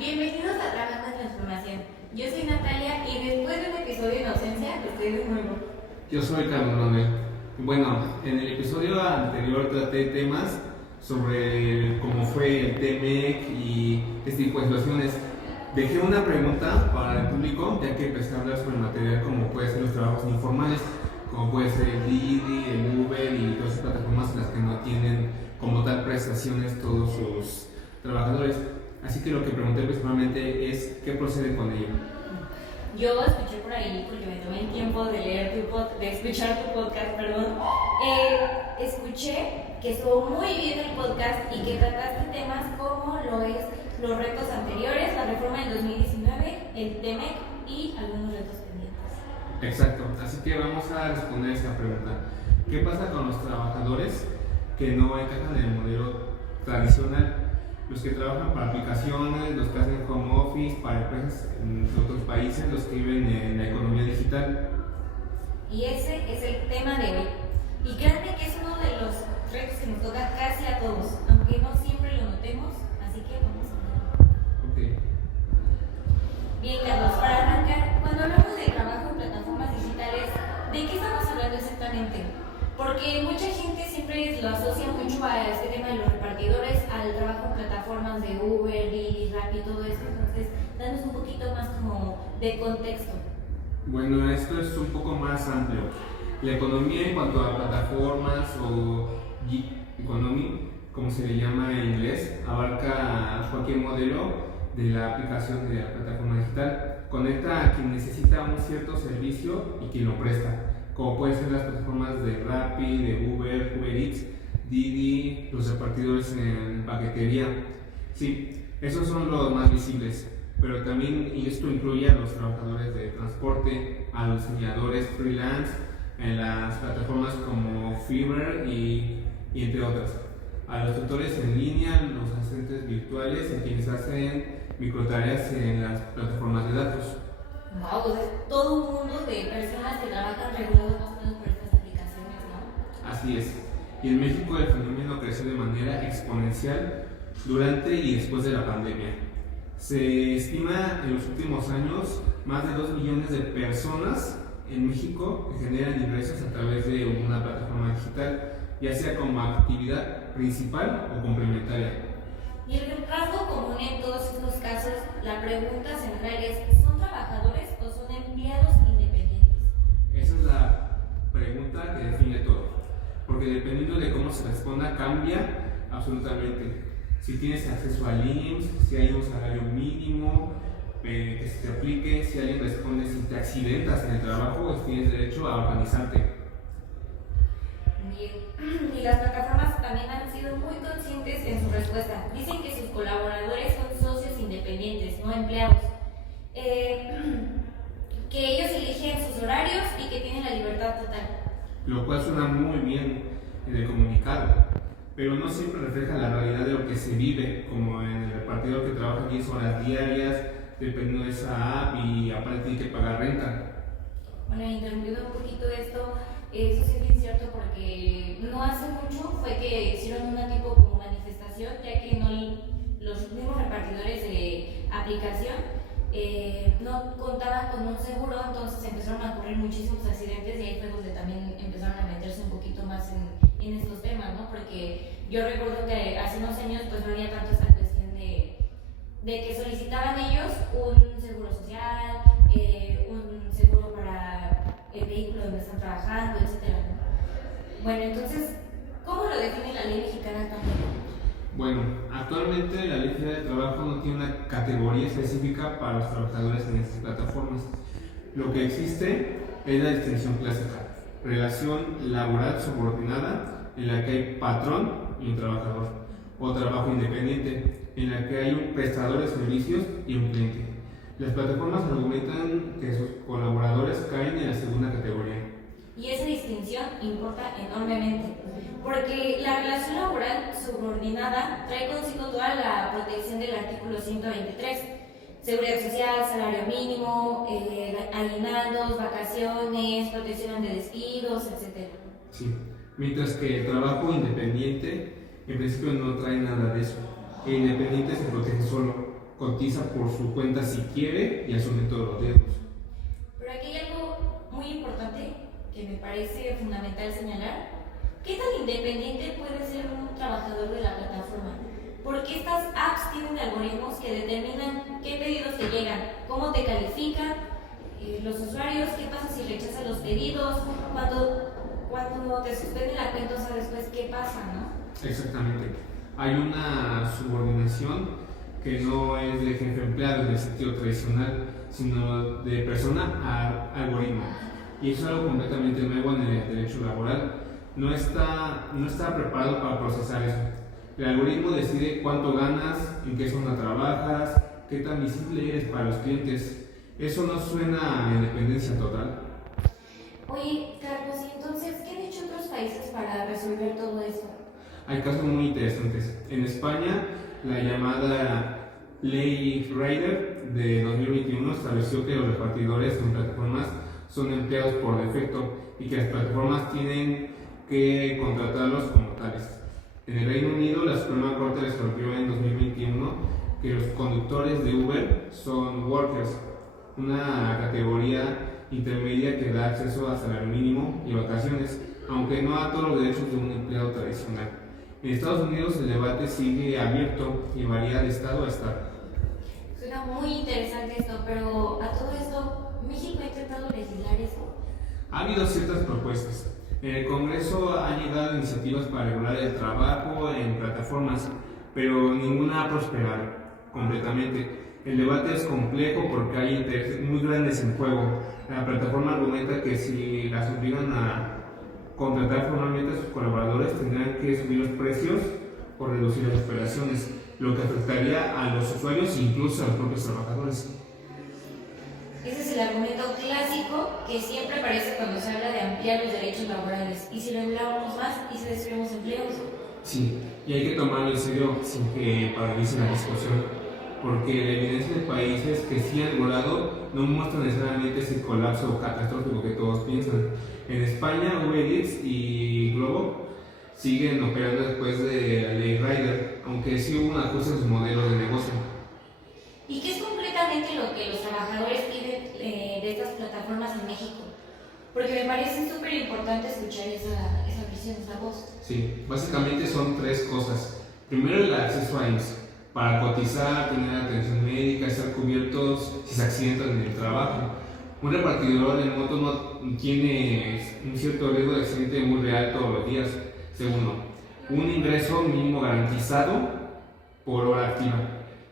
Bienvenidos a Trabajando en Transformación. Yo soy Natalia y después de un episodio en ausencia, estoy de nuevo. Yo soy Carlos Manuel. Bueno, en el episodio anterior traté temas sobre cómo fue el TMEC y este tipo de situaciones. Dejé una pregunta para el público, ya que empecé a hablar sobre material como puede ser los trabajos informales, como puede ser el Didi, el Uber y todas esas plataformas en las que no tienen como tal prestaciones todos sus trabajadores. Así que lo que pregunté principalmente es ¿qué procede con ello? Yo escuché por ahí, porque me tomé el tiempo de leer de escuchar tu podcast, escuché que estuvo muy bien el podcast y que trataste temas como lo es los retos anteriores, la reforma del 2019, el TMEC y algunos retos pendientes. Exacto, así que vamos a responder esa pregunta. ¿Qué pasa con los trabajadores que no encajan en el modelo tradicional? Los que trabajan para aplicaciones, los que hacen home office, para empresas en otros países, los que viven en la economía digital. Y ese es el tema de hoy. Y créanme que es uno de los retos que nos toca casi a todos, aunque no siempre lo notemos, así que vamos a ver. Okay. Bien, Carlos, para arrancar, cuando hablamos de trabajo en plataformas digitales, ¿de qué estamos hablando exactamente? Porque mucha gente siempre lo asocia mucho a este tema de los repartidores, al trabajo en plataformas de Uber, Didi, Rappi, todo esto. Entonces, danos un poquito más como de contexto. Bueno, esto es un poco más amplio. La economía en cuanto a plataformas o gig economy, como se le llama en inglés, abarca cualquier modelo de la aplicación de la plataforma digital. Conecta a quien necesita un cierto servicio y quien lo presta, como pueden ser las plataformas de Rappi, de Uber, Uber Eats, Didi, los repartidores en paquetería. Sí, esos son los más visibles, pero también esto incluye a los trabajadores de transporte, a los diseñadores freelance, en las plataformas como Fiverr y entre otras, a los tutores en línea, los asistentes virtuales y quienes hacen microtareas en las plataformas de datos. Wow, pues es todo un mundo de personas que trabajan regulados más o menos por estas aplicaciones, ¿no? Así es. Y en México el fenómeno creció de manera exponencial durante y después de la pandemia. Se estima en los últimos años más de 2 millones de personas en México que generan ingresos a través de una plataforma digital, ya sea como actividad principal o complementaria. Y el rasgo común en todos estos casos, la pregunta central es, ¿son trabajadores o son empleados independientes? Esa es la pregunta que define todo, porque dependiendo de cómo se responda cambia absolutamente. Si tienes acceso al IMSS, si hay un salario mínimo que se te aplique, si alguien responde si te accidentas en el trabajo, pues tienes derecho a organizarte. Bien. Y las plataformas también han sido muy conscientes en su respuesta. Dicen que sus colaboradores son socios independientes, no empleados. Que ellos eligen sus horarios y que tienen la libertad total. Lo cual suena muy bien en el comunicado, pero no siempre refleja la realidad de lo que se vive, como en el repartidor que trabaja 10 horas diarias, dependiendo de esa app y aparte tiene que pagar renta. Bueno, interrumpiendo un poquito esto, eso sí es bien cierto porque no hace mucho fue que hicieron una tipo como manifestación, ya que los mismos repartidores de aplicación no contaban con un seguro, entonces empezaron a ocurrir muchísimos accidentes y ahí fue donde también empezaron a meterse un poquito más en estos temas, ¿no? Porque yo recuerdo que hace unos años pues no había tanto esta cuestión de que solicitaban ellos un seguro social, un seguro para el vehículo donde están trabajando, etc. Bueno, entonces, ¿cómo lo define la ley mexicana también? Bueno, actualmente la Ley Federal del Trabajo no tiene una categoría específica para los trabajadores en estas plataformas. Lo que existe es la distinción clásica, relación laboral subordinada en la que hay patrón y un trabajador, o trabajo independiente en la que hay un prestador de servicios y un cliente. Las plataformas argumentan que sus colaboradores caen en la segunda categoría. Y esa distinción importa enormemente, porque la relación laboral subordinada trae consigo toda la protección del artículo 123, seguridad social, salario mínimo, aguinaldos, vacaciones, protección ante despidos, etc. Sí, mientras que el trabajo independiente en principio no trae nada de eso. El independiente se protege solo, cotiza por su cuenta si quiere y asume todos los riesgos. Pero aquí hay algo muy importante que me parece fundamental señalar. ¿Qué tan independiente puede ser un trabajador de la plataforma? Porque estas apps tienen algoritmos que determinan qué pedidos te llegan, cómo te califican los usuarios, qué pasa si rechazan los pedidos, cuando te suspenden la cuenta, o sea, después qué pasa, ¿no? Exactamente. Hay una subordinación que no es de jefe empleado en el sentido tradicional, sino de persona a algoritmo. Y eso es algo completamente nuevo en el derecho laboral. No está preparado para procesar eso. El algoritmo decide cuánto ganas, en qué zona trabajas, qué tan visible eres para los clientes. Eso no suena a independencia total. Oye, Carlos, ¿y entonces qué han hecho otros países para resolver todo eso? Hay casos muy interesantes. En España, la llamada Ley Rider de 2021 estableció que los repartidores en plataformas son empleados por defecto y que las plataformas tienen que contratarlos como tales. En el Reino Unido, la Suprema Corte resolvió en 2021 que los conductores de Uber son workers, una categoría intermedia que da acceso a salario mínimo y vacaciones, aunque no a todos los derechos de un empleado tradicional. En Estados Unidos el debate sigue abierto y varía de estado a estado. Suena muy interesante esto, pero a todo esto, ¿México ha intentado legislar eso? Ha habido ciertas propuestas. En el Congreso han llegado iniciativas para regular el trabajo en plataformas, pero ninguna ha prosperado completamente. El debate es complejo porque hay intereses muy grandes en juego. La plataforma argumenta que si las obligan a contratar formalmente a sus colaboradores tendrán que subir los precios o reducir las operaciones, lo que afectaría a los usuarios e incluso a los propios trabajadores. Ese es el argumento clásico que siempre aparece cuando se habla de ampliar los derechos laborales. ¿Y si lo empleamos más y si destruimos empleos? Sí, y hay que tomarlo en serio sin que paralice la discusión, porque la evidencia de países que sí han logrado no muestra necesariamente ese colapso catastrófico que todos piensan. En España, Uber Eats y Globo siguen operando después de la ley Rider, aunque sí hubo un ajuste en sus modelos de negocio. ¿Y qué es concretamente lo que los trabajadores piden de estas plataformas en México? Porque me parece súper importante escuchar esa versión, esa voz. Sí, básicamente son tres cosas. Primero, el acceso a IMSS, para cotizar, tener atención médica, estar cubiertos si se accidentan en el trabajo. Un repartidor de moto no tiene un cierto riesgo de accidente muy real todos los días. Segundo, un ingreso mínimo garantizado por hora activa,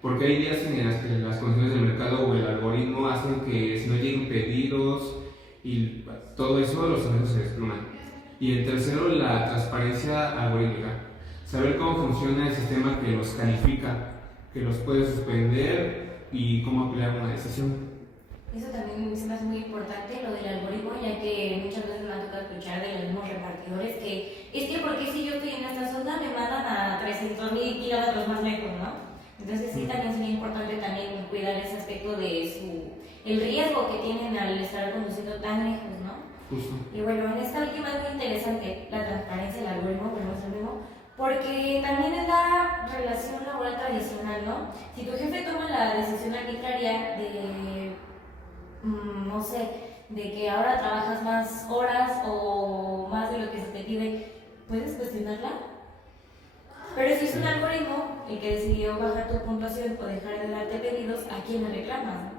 porque hay días en las que las condiciones del mercado o el algoritmo hacen que si no lleguen pedidos y todo eso, los ingresos se desploman. Y el tercero, la transparencia algorítmica, saber cómo funciona el sistema que los califica, que los puede suspender y cómo aplicar una decisión. Eso también se me hace muy importante, lo del algoritmo, ya que muchas veces me ha tocado escuchar de los mismos repartidores que es que porque si yo estoy en esta zona me mandan a 300,000 kilómetros más lejos, ¿no? Entonces sí, también es muy importante también cuidar ese aspecto de el riesgo que tienen al estar conduciendo tan lejos, ¿no? Justo. Y bueno, en esta última es muy interesante la transparencia del algoritmo, volvemos al mismo, porque también es la relación laboral tradicional, ¿no? Si tu jefe toma la decisión arbitraria de no sé, de que ahora trabajas más horas o más de lo que se te pide, ¿puedes cuestionarla? Pero si es un algoritmo el que decidió bajar tu puntuación o dejar de darte pedidos, ¿a quién le reclamas?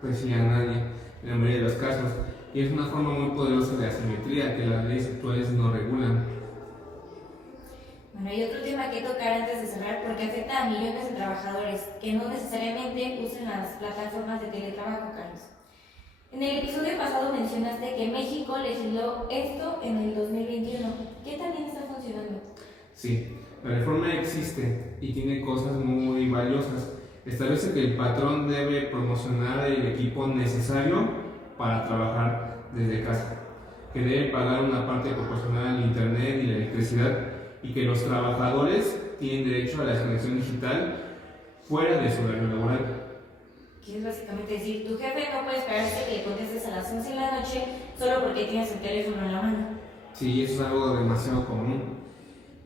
Pues sí, a nadie, en la mayoría de los casos. Y es una forma muy poderosa de asimetría que las leyes actuales no regulan. Bueno, hay otro tema que tocar antes de cerrar porque afecta a millones de trabajadores que no necesariamente usan las plataformas de teletrabajo, Carlos. En el episodio pasado mencionaste que México legisló esto en el 2021. ¿Qué también está funcionando? Sí, la reforma existe y tiene cosas muy valiosas. Establece que el patrón debe promocionar el equipo necesario para trabajar desde casa, que debe pagar una parte proporcional al internet y la electricidad, y que los trabajadores tienen derecho a la desconexión digital fuera de su horario laboral. Que es básicamente decir, tu jefe no puede esperarse que le contestes a las 11 de la noche solo porque tienes el teléfono en la mano. Sí, eso es algo demasiado común.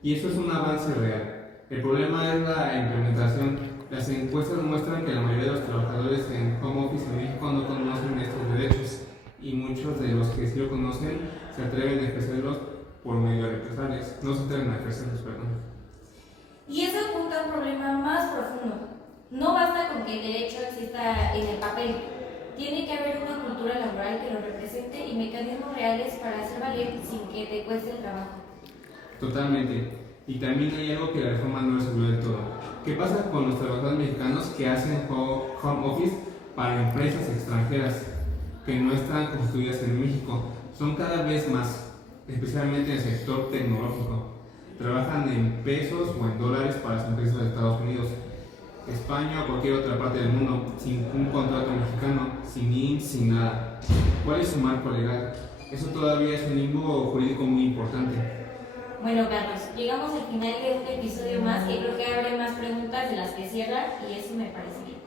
Y eso es un avance real. El problema es la implementación. Las encuestas muestran que la mayoría de los trabajadores en home office en México no conocen estos derechos y muchos de los que sí lo conocen se atreven a ejercerlos por medio de represalias. No se atreven a ejercerlos, perdón. Y eso apunta a un problema más profundo. No basta con que el derecho exista en el papel. Tiene que haber una cultura laboral que lo represente y mecanismos reales para hacer valer sin que te cueste el trabajo. Totalmente. Y también hay algo que la reforma no resolvió del todo. ¿Qué pasa con los trabajadores mexicanos que hacen home office para empresas extranjeras que no están constituidas en México? Son cada vez más, especialmente en el sector tecnológico. Trabajan en pesos o en dólares para las empresas de Estados Unidos, España o cualquier otra parte del mundo, sin un contrato mexicano, sin IMSS, sin nada. ¿Cuál es su marco legal? Eso todavía es un limbo jurídico muy importante. Bueno, Carlos, llegamos al final de un episodio más y creo que abre más preguntas de las que cierra y eso me parece bien.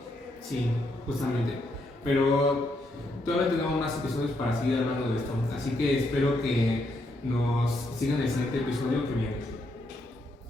Sí, justamente. Pero todavía tenemos más episodios para seguir hablando de esto, así que espero que nos sigan en el siguiente episodio que viene.